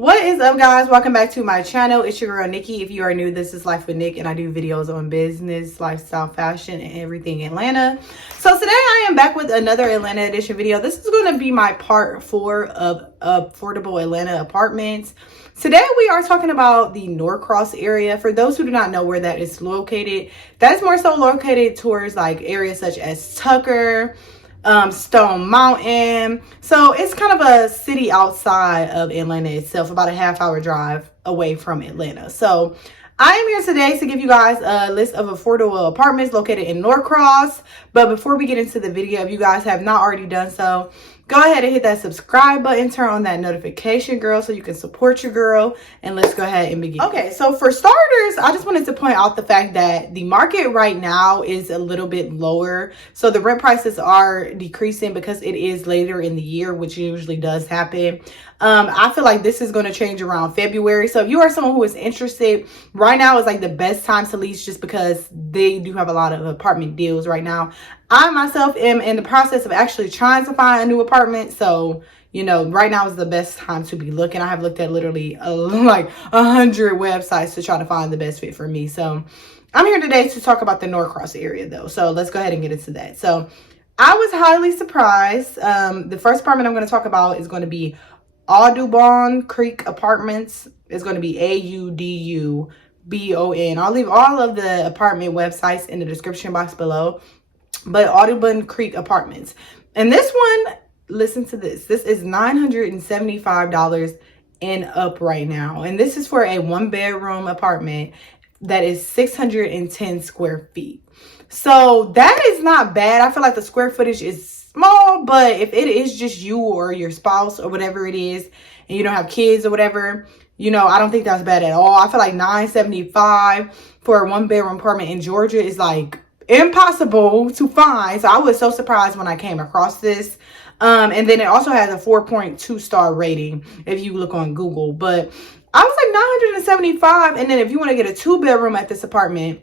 What is up, guys? Welcome back to my channel. It's your girl Nikki. If you are new, this is Life with Nick, and I do videos on business, lifestyle, fashion, and everything Atlanta. So today I am back with another Atlanta edition video. This is going to be my part 4 of affordable Atlanta apartments. Today we are talking about the Norcross area. For those who do not know where that is located, that is more so located towards like areas such as Tucker, Stone Mountain. So it's kind of a city outside of Atlanta itself, about a half-hour drive away from Atlanta. So I am here today to give you guys a list of affordable apartments located in Norcross. But before we get into the video, if you guys have not already done so, go ahead and hit that subscribe button, turn on that notification, girl, so you can support your girl. And let's go ahead and begin. Okay, so for starters, I just wanted to point out the fact that the market right now is a little bit lower. So the rent prices are decreasing because it is later in the year, which usually does happen. I feel like this is going to change around February. So if you are someone who is interested, right now is like the best time to lease just because they do have a lot of apartment deals right now. I myself am in the process of actually trying to find a new apartment. So, you know, right now is the best time to be looking. I have looked at literally like 100 websites to try to find the best fit for me. So I'm here today to talk about the Norcross area though. So let's go ahead and get into that. So I was highly surprised. The first apartment I'm going to talk about is going to be Audubon Creek Apartments. It's going to be AUDUBON. I'll leave all of the apartment websites in the description box below. But Audubon Creek Apartments. And this one, listen to this. This is $975 and up right now. And this is for a 1-bedroom apartment that is 610 square feet. So that is not bad. I feel like the square footage is small, but if it is just you or your spouse or whatever it is, and you don't have kids or whatever, you know, I don't think that's bad at all. I feel like $975 for a 1-bedroom apartment in Georgia is like impossible to find. So I was so surprised when I came across this. And then it also has a 4.2 star rating if you look on Google. But I was like $975. And then if you want to get a 2-bedroom at this apartment,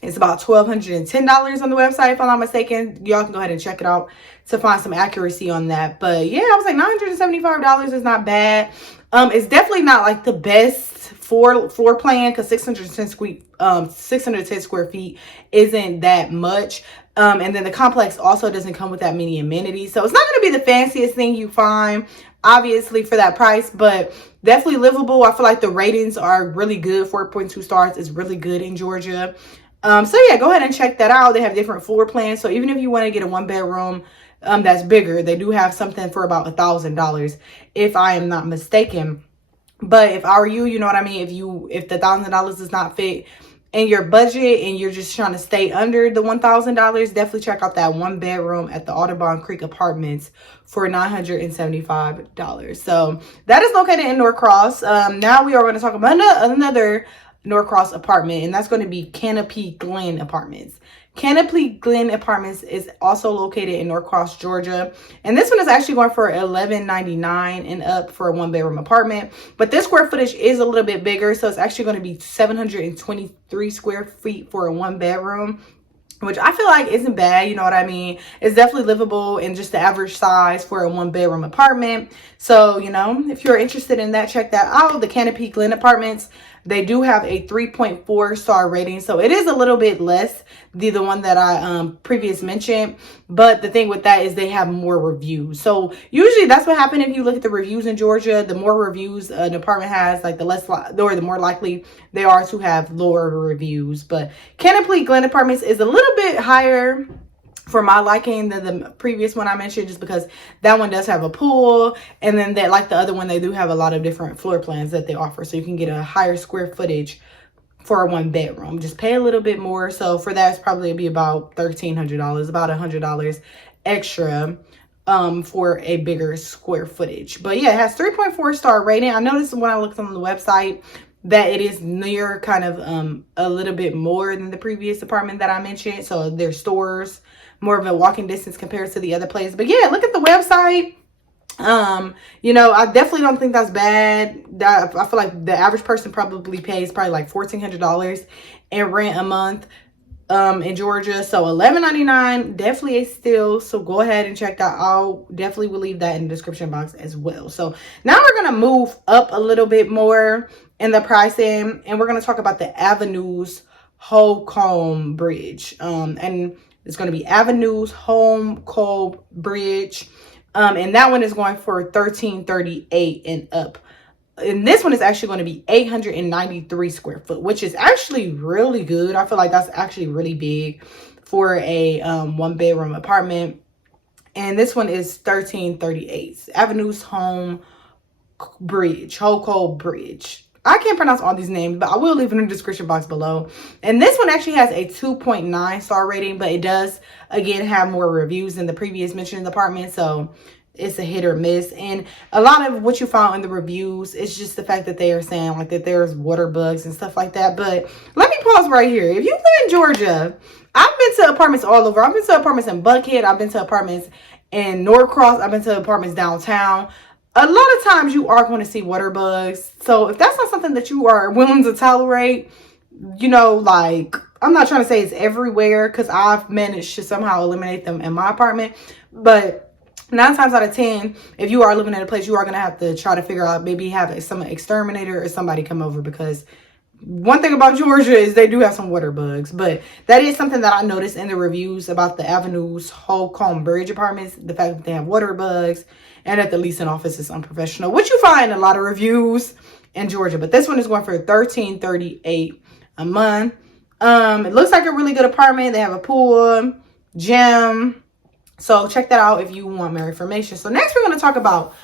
it's about $1,210 on the website, if I'm not mistaken. Y'all can go ahead and check it out to find some accuracy on that. But yeah, I was like $975 is not bad. It's definitely not like the best floor plan because 610 square feet isn't that much. And then the complex also doesn't come with that many amenities. So it's not going to be the fanciest thing you find, obviously, for that price, but definitely livable. I feel like the ratings are really good. 4.2 stars is really good in Georgia. So yeah, go ahead and check that out. They have different floor plans. So even if you want to get a 1-bedroom that's bigger, they do have something for about $1,000, if I am not mistaken. But if I were you, you know what I mean? If the $1,000 does not fit in your budget and you're just trying to stay under the $1,000, definitely check out that 1-bedroom at the Audubon Creek Apartments for $975. So that is located in Norcross. Now we are going to talk about another Norcross apartment, and that's going to be Canopy Glen Apartments. Canopy Glen Apartments is also located in Norcross, Georgia, and this one is actually going for $1,199 and up for a 1-bedroom apartment. But this square footage is a little bit bigger, so it's actually going to be 723 square feet for a 1-bedroom, which I feel like isn't bad, you know what I mean? It's definitely livable and just the average size for a 1-bedroom apartment. So, you know, if you're interested in that, check that out. The Canopy Glen Apartments, they do have a 3.4 star rating. So it is a little bit less the one that I previously mentioned. But the thing with that is they have more reviews. So usually that's what happens if you look at the reviews in Georgia. The more reviews an apartment has, like the more likely they are to have lower reviews. But Canopy Glen Apartments is a little bit higher for my liking than the previous one I mentioned, just because that one does have a pool, and then that, like the other one, they do have a lot of different floor plans that they offer, so you can get a higher square footage for a 1-bedroom. Just pay a little bit more. So for that, it's probably be about $1,300, about $100 extra for a bigger square footage. But yeah, it has 3.4 star rating. I noticed when I looked on the website that it is near kind of a little bit more than the previous apartment that I mentioned. So their stores more of a walking distance compared to the other place. But yeah, look at the website. You know, I definitely don't think that's bad. I feel like the average person probably pays like $1,400 in rent a month. in Georgia. So $11.99, definitely a steal. So go ahead and check that out. Definitely will leave that in the description box as well. So now we're going to move up a little bit more in the pricing, and we're going to talk about the Avenues holcomb bridge. And it's going to be Avenues holcomb bridge. And that one is going for $13.38 and up. And this one is actually going to be 893 square foot, which is actually really good. I feel like that's actually really big for a 1-bedroom apartment. And this one is $13.38. Avenues holcomb bridge. I can't pronounce all these names, but I will leave it in the description box below. And this one actually has a 2.9 star rating, but it does, again, have more reviews than the previous mentioned apartment. So it's a hit or miss. And a lot of what you found in the reviews is just the fact that they are saying like that there's water bugs and stuff like that. But let me pause right here. If you live in Georgia, I've been to apartments all over. I've been to apartments in Buckhead. I've been to apartments in Norcross. I've been to apartments downtown. A lot of times you are going to see water bugs. So if that's not something that you are willing to tolerate, you know, like, I'm not trying to say it's everywhere because I've managed to somehow eliminate them in my apartment. But 9 times out of 10, if you are living in a place, you are going to have to try to figure out, maybe have some exterminator or somebody come over, because one thing about Georgia is they do have some water bugs. But that is something that I noticed in the reviews about the Avenues holcomb bridge apartments, the fact that they have water bugs and that the leasing office is unprofessional, which you find a lot of reviews in Georgia. But this one is going for $13.38 a month. It looks like a really good apartment. They have a pool, gym. So check that out if you want more information. So next we're going to talk about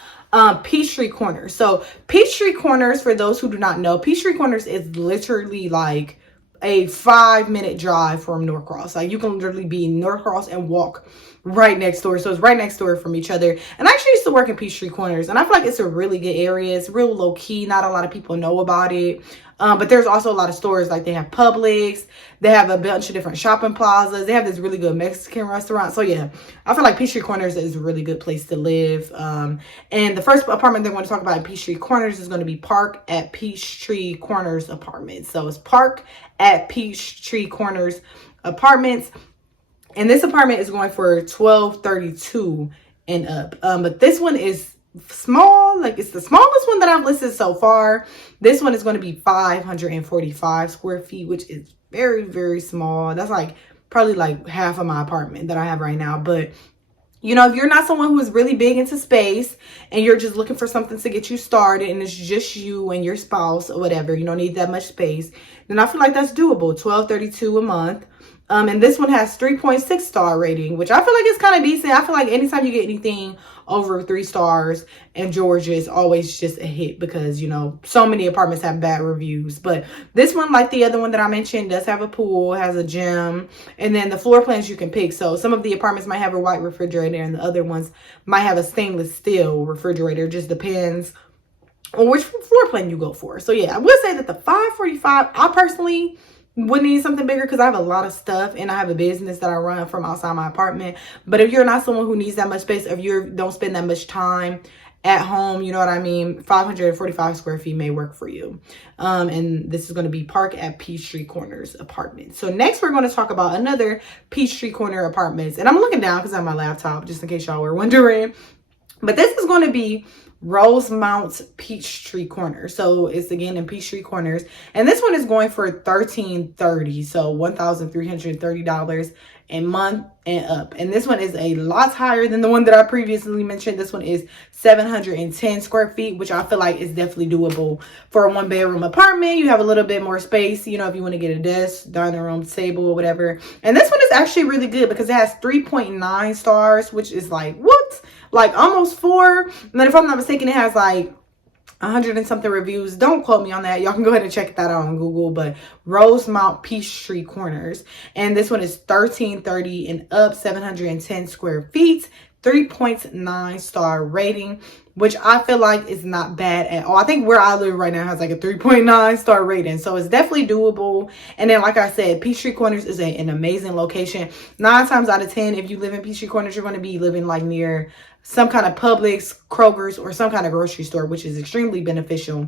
Peachtree Corners. So Peachtree Corners, for those who do not know, Peachtree Corners is literally like a 5-minute drive from Norcross. Like you can literally be in Norcross and walk right next door. So it's right next door from each other. And I actually used to work in Peachtree Corners, and I feel like it's a really good area. It's real low key. Not a lot of people know about it. But there's also a lot of stores, like they have Publix, they have a bunch of different shopping plazas, they have this really good Mexican restaurant. So yeah, I feel like Peachtree Corners is a really good place to live. And the first apartment they're going to talk about in Peachtree Corners is going to be Park at Peachtree Corners Apartments. So it's Park at Peachtree Corners Apartments. And this apartment is going for $12.32 and up. But this one is small, like it's the smallest one that I've listed so far. This one is going to be 545 square feet, which is very, very small. That's like probably like half of my apartment that I have right now. But you know, if you're not someone who is really big into space and you're just looking for something to get you started and it's just you and your spouse or whatever, you don't need that much space, then I feel like that's doable. $12.32 a month. And this one has 3.6 star rating, which I feel like is kind of decent. I feel like anytime you get anything over 3 stars in Georgia, it's always just a hit because, you know, so many apartments have bad reviews. But this one, like the other one that I mentioned, does have a pool, has a gym, and then the floor plans you can pick. So some of the apartments might have a white refrigerator and the other ones might have a stainless steel refrigerator. Just depends on which floor plan you go for. So yeah, I would say that the 545, I personally would need something bigger because I have a lot of stuff and I have a business that I run from outside my apartment. But if you're not someone who needs that much space, if you don't spend that much time at home, you know what I mean, 545 square feet may work for you. And this is going to be Park at Peachtree Corners Apartments. So next we're going to talk about another Peachtree Corner Apartments. And I'm looking down because I have my laptop, just in case y'all were wondering. But this is going to be Rosemounts Peachtree Corner. So it's again in Peachtree Corners, and this one is going for $13.30, so $1,330 a month and up. And this one is a lot higher than the one that I previously mentioned. This one is 710 square feet, which I feel like is definitely doable for a 1-bedroom apartment. You have a little bit more space, you know, if you want to get a desk, dining room, table, or whatever. And this one is actually really good because it has 3.9 stars, which is like, what? Like almost 4. And then if I'm not mistaken, it has like 100 and something reviews. Don't quote me on that. Y'all can go ahead and check that out on Google. But Rosemount Peachtree Corners. And this one is $13.30 and up, 710 square feet, 3.9 star rating, which I feel like is not bad at all. I think where I live right now has like a 3.9 star rating. So it's definitely doable. And then, like I said, Peachtree Corners is an amazing location. 9 times out of 10, if you live in Peachtree Corners, you're going to be living like near some kind of Publix, Kroger's, or some kind of grocery store, which is extremely beneficial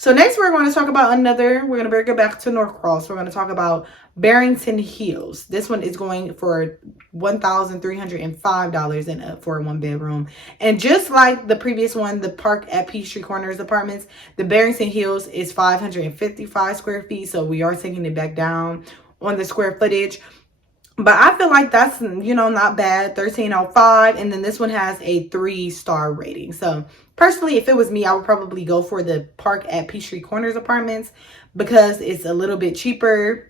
So next we're going to talk about we're going to bring it back to Norcross. We're going to talk about Barrington Hills. This one is going for $1,305 and up for a 1-bedroom. And just like the previous one, the Park at Peachtree Corners Apartments, the Barrington Hills is 555 square feet. So we are taking it back down on the square footage. But I feel like that's, not bad. 1305. And then this one has a 3-star rating. So personally, if it was me, I would probably go for the Park at Peachtree Corners Apartments because it's a little bit cheaper.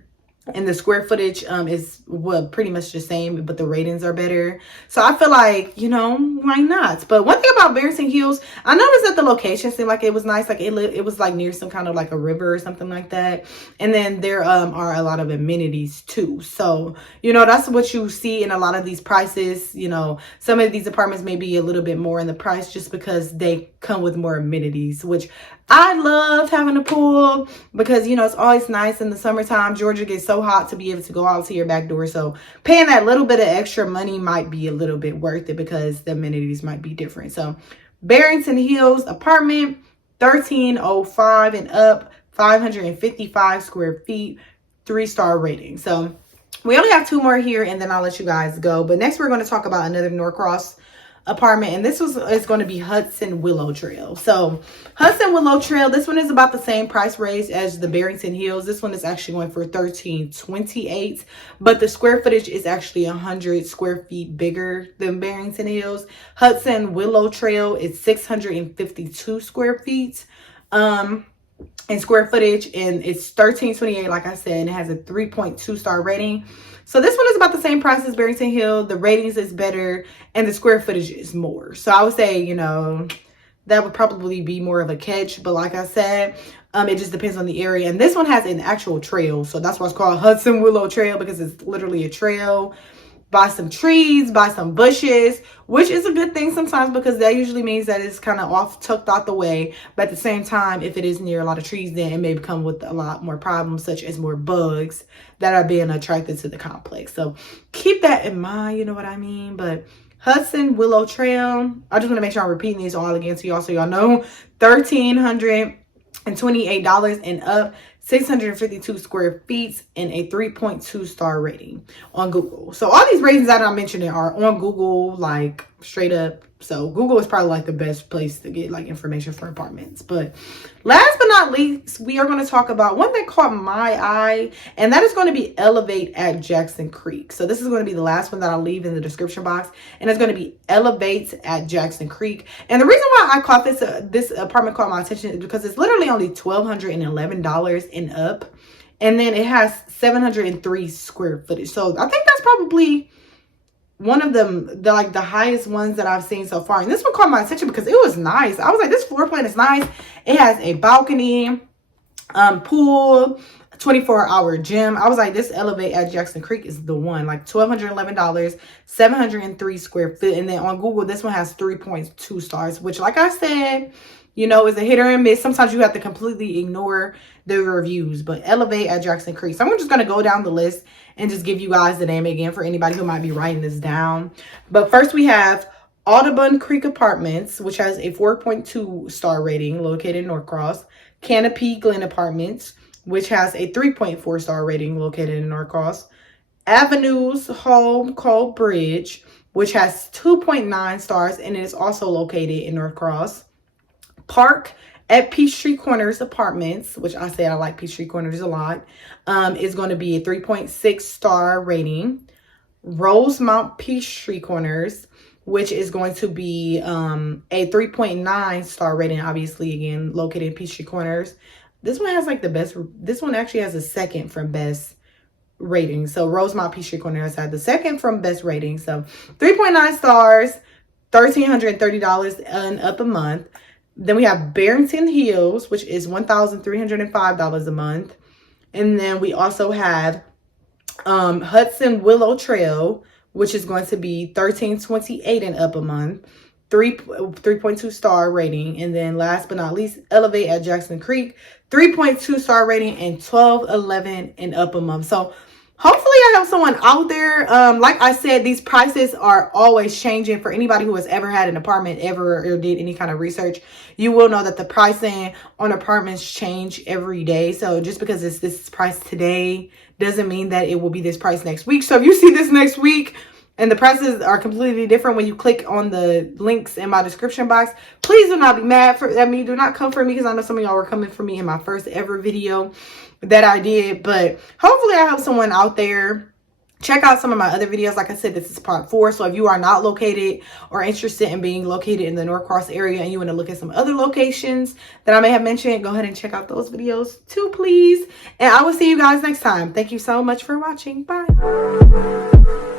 And the square footage is pretty much the same, but the ratings are better. So I feel like, why not? But one thing about Barrington Hills, I noticed that the location seemed like it was nice. Like it was like near some kind of like a river or something like that. And then there are a lot of amenities too. So, that's what you see in a lot of these prices. Some of these apartments may be a little bit more in the price just because they come with more amenities, which I love having a pool because, it's always nice in the summertime. Georgia gets so hot to be able to go out to your back door. So paying that little bit of extra money might be a little bit worth it because the amenities might be different. So Barrington Hills apartment, 1305 and up, 555 square feet, 3-star rating. So we only have 2 more here and then I'll let you guys go. But next we're going to talk about another Norcross apartment, and this is going to be Hudson Willow Trail. So Hudson Willow Trail, this one is about the same price range as the Barrington Hills. This one is actually going for $1,328, but the square footage is actually 100 square feet bigger than Barrington Hills. Hudson Willow Trail is 652 square feet in square footage, and it's $1,328, like I said, and it has a 3.2-star rating. So this one is about the same price as Barrington Hill. The ratings is better and the square footage is more. So I would say, that would probably be more of a catch. But like I said, it just depends on the area. And this one has an actual trail. So that's why it's called Hudson Willow Trail, because it's literally a trail by some trees, by some bushes, which is a good thing sometimes because that usually means that it's kind of tucked out the way. But at the same time, if it is near a lot of trees, then it may come with a lot more problems, such as more bugs that are being attracted to the complex. So keep that in mind, you know what I mean? But Hudson Willow Trail, I just want to make sure I'm repeating these all again to y'all so y'all know. $1,328 and up, 652 square feet, and a 3.2-star rating on Google. So all these ratings that I'm mentioning are on Google, like straight up. So Google is probably like the best place to get like information for apartments. But last but not least, we are going to talk about one that caught my eye, and that is going to be Elevate at Jackson Creek. So this is going to be the last one that I'll leave in the description box, and it's going to be Elevate at Jackson Creek. And the reason why I caught this apartment caught my attention is because it's literally only $1,211 and up, and then it has 703 square footage. So I think that's probably one of the highest ones that I've seen so far. And this one caught my attention because it was nice. I was like, this floor plan is nice. It has a balcony, pool, 24-hour gym. I was like, this Elevate at Jackson Creek is the one. Like $1,211, 703 square feet. And then on Google, this one has 3.2 stars, which, like I said, is a hit or miss. Sometimes you have to completely ignore the reviews. But Elevate at Jackson Creek. So I'm just going to go down the list and just give you guys the name again for anybody who might be writing this down. But first we have Audubon Creek Apartments, which has a 4.2-star rating, located in Norcross. Canopy Glen Apartments, which has a 3.4-star rating, located in Norcross. Avenues Holcomb Bridge, which has 2.9 stars, and it is also located in Norcross. Park at Peachtree Corners Apartments, which I said I like Peachtree Corners a lot, is going to be a 3.6-star rating. Rosemounts Peachtree Corners, which is going to be a 3.9-star rating, obviously, again, located in Peachtree Corners. This one has like the best, this one actually has a second from best rating. So Rosemounts Peachtree Corners had the second from best rating. So 3.9 stars, $1,330 and up a month. Then we have Barrington Hills, which is $1,305 a month. And then we also have Hudson Willow Trail, which is going to be $1,328 and up a month, 3.2-star rating. And then last but not least, Elevate at Jackson Creek, 3.2-star rating and $1,211 and up a month. So hopefully I have someone out there. Like I said, these prices are always changing. For anybody who has ever had an apartment ever or did any kind of research, you will know that the pricing on apartments change every day. So just because it's this price today doesn't mean that it will be this price next week. So if you see this next week and the prices are completely different when you click on the links in my description box, please do not be mad at me. Do not come for me, because I know some of y'all were coming for me in my first ever video that I did. But hopefully I have someone out there. Check out some of my other videos. Like I said, this is part 4. So if you are not located or interested in being located in the Norcross area and you want to look at some other locations that I may have mentioned, go ahead and check out those videos too, please. And I will see you guys next time. Thank you so much for watching. Bye.